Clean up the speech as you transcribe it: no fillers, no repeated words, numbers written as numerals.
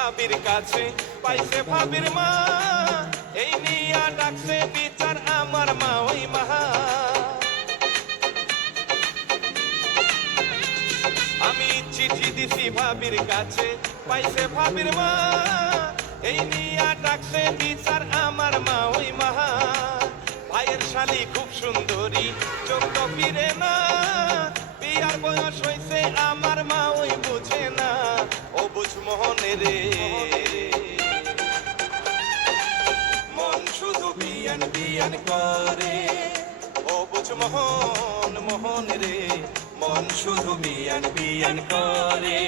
ভাবির কাছে পাইছে ভাবির মা এই নিয়া ডাকছে বিচার আমার মা ওই মাহা আমি চিঠি দিছি ভাবির কাছে পাইছে ভাবির মা এই নিয়া ডাকছে বিচার আমার মা ওই মাহা ভাইয়ের শালী খুব সুন্দরী চোখ তো ফিরে না বিয়ার বয়স হইছে আমার মা ওই বুঝে না ও বুঝ মোহনে রে মন শুধু বিয়ান বিয়ান করে ও বুঝ মোহন মোহন রে মন শুধু বিয়ান বিয়ান করে